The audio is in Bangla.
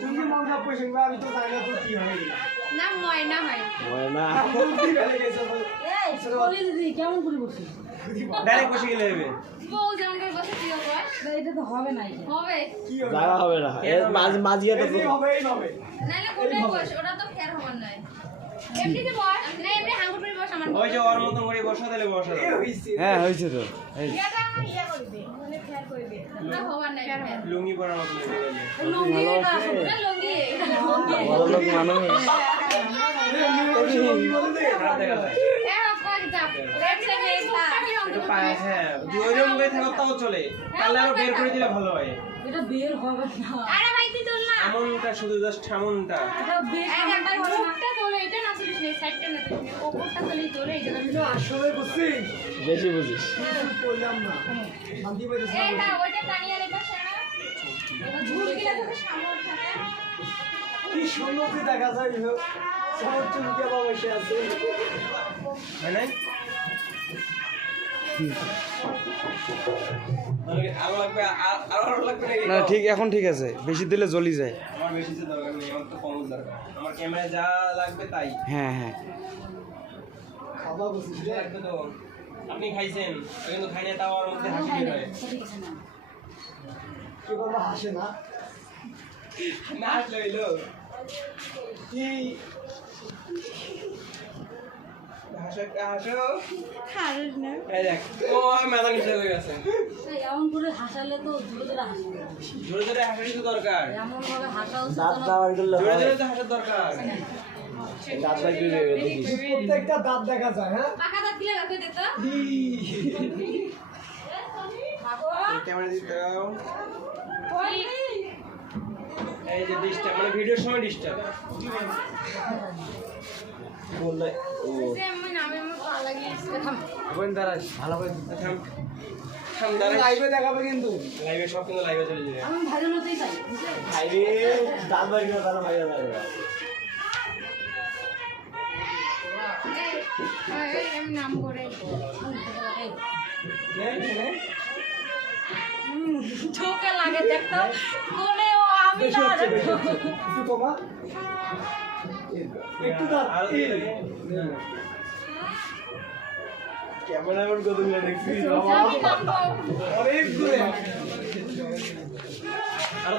তুমি মামলা পয়সা আমি তো জানি না তো কি হয় না ময়না হয় ময়না কি গেলে গেছে এই বলি দিদি কেমন করে বসি ডাইরেক্ট বসে গেলে হবে বউ যেমন করে বসে কি হবে এটা তো হবে না হবে কি হবে জায়গা হবে না এর মাঝিয়া তো এই হবে এই হবে নাইলে কোথায় বস ওটা তো ফের হবার নাই এমনি যে বস না এমনি হাঙ্গুর করে বস আমার ওই যে ওর মতন করে বসা দিলে বসা এই হইছে হ্যাঁ হয়েছে তো এই এটা না ইয়া করে দে মানে ফের করে দে না হবার নাই ফের লুঙ্গি পরার মতন হয়ে গেছে লুঙ্গি না না লুঙ্গি বড় লোক মানুষ খারাপ দেখা যায় এ কই যা রেড সাইডে খা একটু পায়ে হ্যাঁ ওইরকম করে থাকো তাও চলে তাহলে আরো বের করে দিলে ভালো হয় এটা বের হবে না আরে ভাই তুই চল না এমনটা শুধু জাস্ট এমনটা এটা বের এই দেখ ভাই ওটা তোলে এটা না চলিস না সাইডটা না তুই ওপরটা চলেই তোলে এই জায়গা কিন্তু আসলে বুঝছিস বেশি বুঝিস বললাম না শান্তি পাইতেছ এই না ওইটা টানিয়ে নে পাশে এটা ঝুল গিলা থেকে সামর থাকে কি সুন্দর কি দেখা যায় সবার চুলকে বাবা বসে আছে হয় নাই আরো লাগবে আরো লাগবে না ঠিক এখন ঠিক আছে বেশি দিলে জ্বলি যায় আমার বেশি তো দরকার নেই আমার তো কম দরকার আমার ক্যামেরায় যা লাগবে তাই হ্যাঁ হ্যাঁ খাওয়া বসিস রে লাগবে তো আপনি খাইছেন কিন্তু খাই না তাও আমার মধ্যে হাসি বের হয় কি বাবা হাসে না না আসলে হইলো কি হাসো হাসো খারিস না এই দেখ ও মেদা নিচে হয়ে গেছে এমন করে হাসালে তো জোরে জোরে হাসবে জোরে জোরে হাসারই তো দরকার এমন ভাবে হাসা উচিত দাঁত না। দাবার করলে জোরে জোরে তো হাসার দরকার দাঁত বাই করে দেখিস প্রত্যেকটা দাঁত দেখা যায় হ্যাঁ পাকা দাঁত দিলে রাখতে দে তো ক্যামেরা দিতে দাও এই যে ডিস্টার্ব মানে ভিডিওর সময় ডিস্টার্ব বললে ও যে আমি নামে আমার পা লাগিয়েছে থাম বোন দাঁড়াস ভালো করে থাম থাম দাঁড়াই লাইভে দেখাবে কিন্তু লাইভে সব কিন্তু লাইভে চলে যাবে আমি ভাইরাল হতেই চাই বুঝলে? লাইভে দাঁত বাই করে তারা ভাইয়া যাবে আমি নাম করে ঝোঁকে লাগে দেখতো কোনে ও আমি বেশি না হচ্ছে বেশি হচ্ছে। একটু কমা একটু দাঁত আরো দিয়ে লাগে ক্যামেরা অন করে দিলে দেখছিস আমি নাম অনেক দূরে আরো